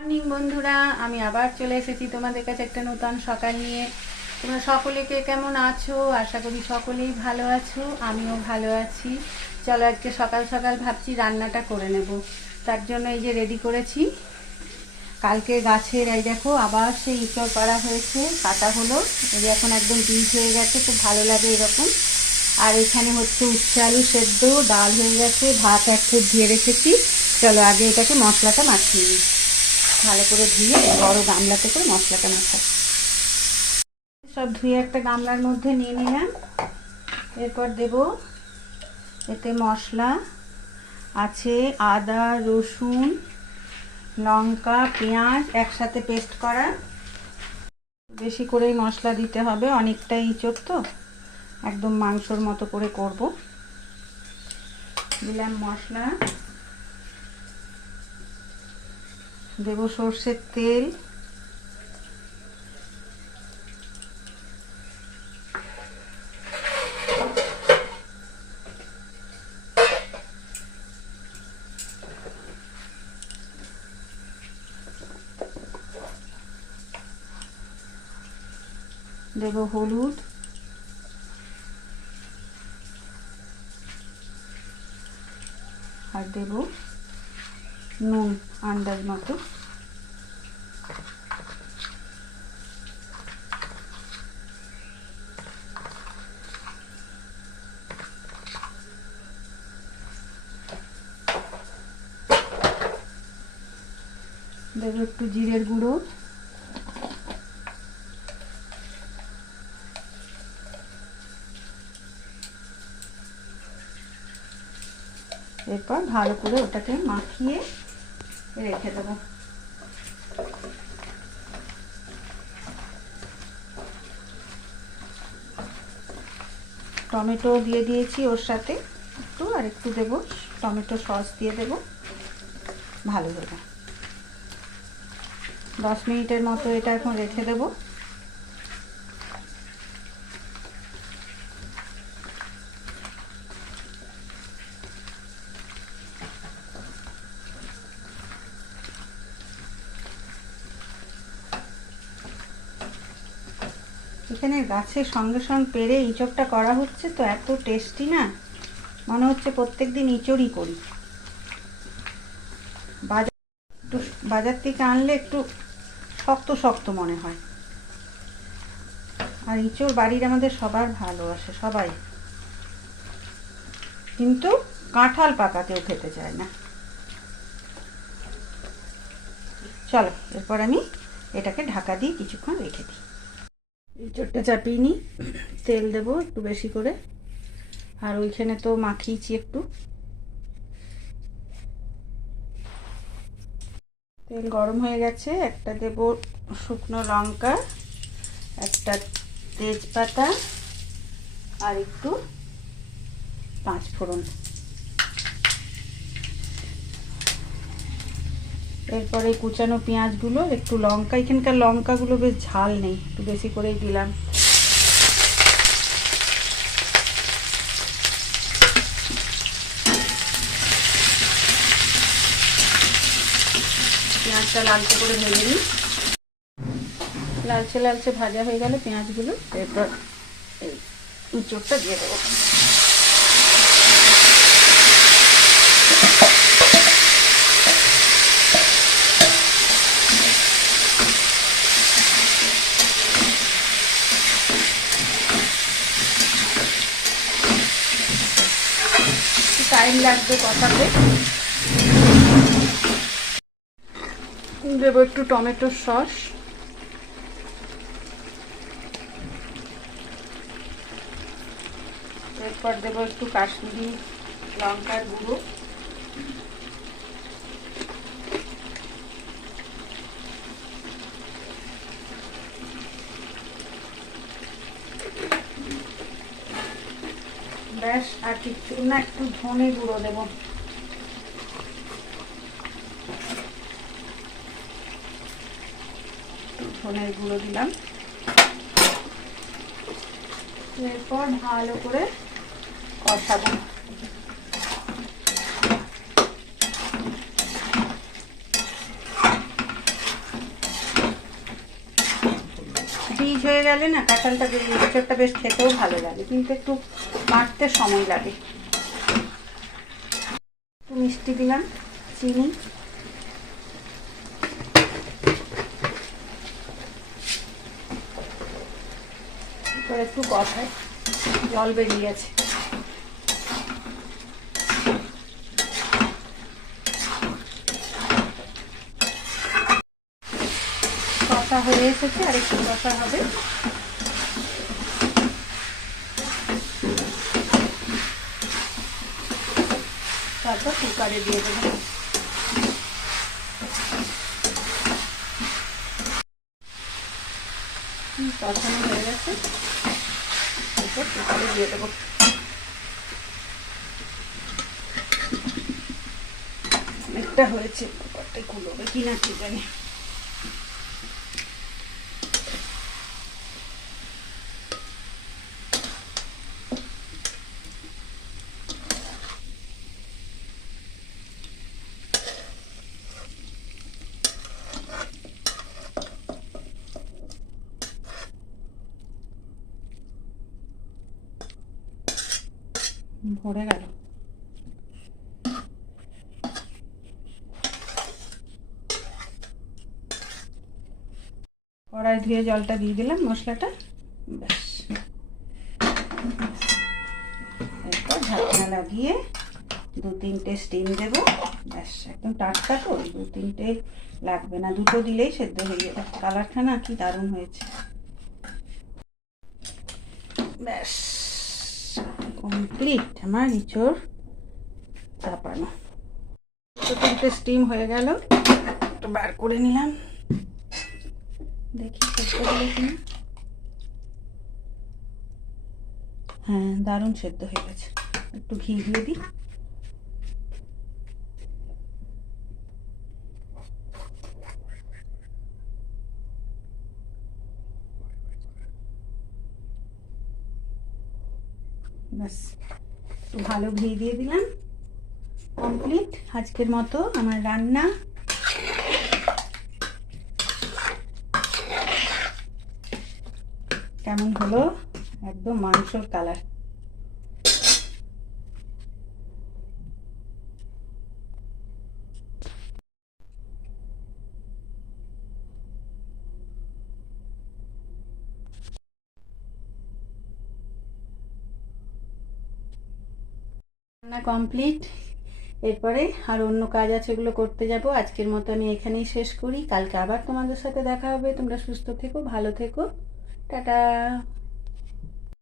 Morning বন্ধুরা, আমি আবার চলে এসেছি তোমাদের কাছে একটা নতুন সকাল নিয়ে। তোমরা সকলে কে কেমন আছো? আশা করি সকলেই ভালো আছো, আমিও ভালো আছি। চলো আজকে সকাল সকাল ভাবছি রান্নাটা করে নেব। তার জন্য এই যে রেডি করেছি। কালকে গাছের এই দেখো আবার সেই ইঁচড় করা হয়েছে, কাটা হলো। এই যে এখন একদম বীজ হয়ে গেছে, খুব ভালো লাগে এরকম। আর এখানে হচ্ছে উচ্ছে আলু সেদ্ধ, ডাল হয়ে গেছে, ভাত এক ফুট ধুয়ে রেখেছি। চলো আগে এটাকে মশলাটা মাখিয়ে নিই। ভালো করে ধুয়ে বড় গামলাতে করে মশলাটা মাখাই। সব ধুয়ে একটা গামলার মধ্যে নিয়ে নিলাম। এরপর দেব এতে মশলা আছে, আদা রসুন লঙ্কা পেঁয়াজ একসাথে পেস্ট করা। বেশি করেই মশলা দিতে হবে, অনেকটাই ইঁচড় তো, একদম মাংসর মতো করে করব। দিলাম মশলা, দেব সর্ষের তেল, দেব হলুদ, আর দেব নুন আন্দাজ মতো। দেব একটু জিরের গুঁড়ো, এরপর ভালো করে ওটাকে মাখিয়ে রেখে দেবো। টমেটো দিয়ে দিয়েছি ওর সাথে একটু, আর একটু দেবো টমেটো সস দিয়ে দেবো, ভালো হবে। 10 মিনিটের মতো এটা এখন রেখে দেবো। এখানে গাছের সঙ্গে সঙ্গে পেরে ইঁচড়টা করা হচ্ছে তো, এত টেস্টি না, মনে হচ্ছে প্রত্যেক দিন ইঁচড়ই করি। বাজার থেকে আনলে একটু শক্ত শক্ত মনে হয়, আর ইঁচড় বাড়ির আমাদের সবার ভালোবাসে সবাই, কিন্তু কাঁঠাল পাকা কেউ খেতে চায় না। চলো এরপর আমি এটাকে ঢাকা দিয়ে কিছুক্ষণ রেখে দিই। ইঁচড়টা চাপিয়ে নিই, তেল দেবো একটু বেশি করে, আর ওইখানে তো মাখিয়েছি একটু। তেল গরম হয়ে গেছে, একটা দেব শুকনো লঙ্কা, একটা তেজপাতা, আর একটু 5 ফোড়ন। এরপরে কুচানো পেঁয়াজগুলো, একটু লঙ্কা, এখানকার লঙ্কাগুলো বেশ ঝাল নেই, একটু বেশি করেই দিলাম। পেঁয়াজটা লালচে করে ভেজে নিই। লালচে লালচে ভাজা হয়ে গেলে পেঁয়াজগুলো, এরপর এই ইঁচড়টা দিয়ে দেবো। টাইম লাগবে কষাতে। দেবো একটু টমেটোর সস, এরপর দেবো একটু কাশ্মীরি লঙ্কার গুঁড়ো, ব্যাস আর কিছু না, একটু ধনে গুঁড়ো দেবো। ধনের গুঁড়ো দিলাম। এরপর ভালো করে কষাবো। হয়ে গেলে না কাঁঠালটা এঁচোড়টা বেশ খেতেও ভালো লাগে, কিন্তু একটু মাখতে সময় লাগে। একটু মিষ্টি দিলাম, চিনি, এরপর একটু কষাই, জল বেরিয়ে গেছে। কষা হয়ে এসেছে, আর একটু কষা হবে। তারপর কুকারে দিয়ে দেবো। কষানো হয়ে গেছে, তারপর কুকারে দিয়ে দেবো। অনেকটা হয়েছে, কুকারটা কুলোবে কিনা কি জানি। ভরে গেল। কড়াই ধুয়ে জলটা দিয়ে দিলাম, মশলাটা ব্যাস। এরপর ঢাকনা লাগিয়ে 2-3টে স্টিম দেব, ব্যাস। একদম টাটকা তো, 2-3টে লাগবে না, 2টো দিলেই সেদ্ধ হয়ে যাবে। কালারটা না কি দারুণ হয়েছে, ব্যাস কমপ্লিট আমার এঁচোড় চাপানো। 2-3টে স্টিম হয়ে গেল, একটু বার করে নিলাম, দেখি সেদ্ধ হলো কিনা। হ্যাঁ, দারুণ সেদ্ধ হয়ে গেছে। একটু ঘি দিয়ে দিই। ব্যাস, একটু ভালো ঘি দিয়ে দিলাম। কমপ্লিট আজকের মতো আমার রান্না। কেমন হলো? একদম মাংসর কালার। রান্না কমপ্লিট। এরপরে আর অন্য কাজ আছে, ওগুলো করতে যাব। আজকের মতো আমি এখানেই শেষ করি, কালকে আবার তোমাদের সাথে দেখা হবে। তোমরা সুস্থ থেকো, ভালো থেকো, টাটা।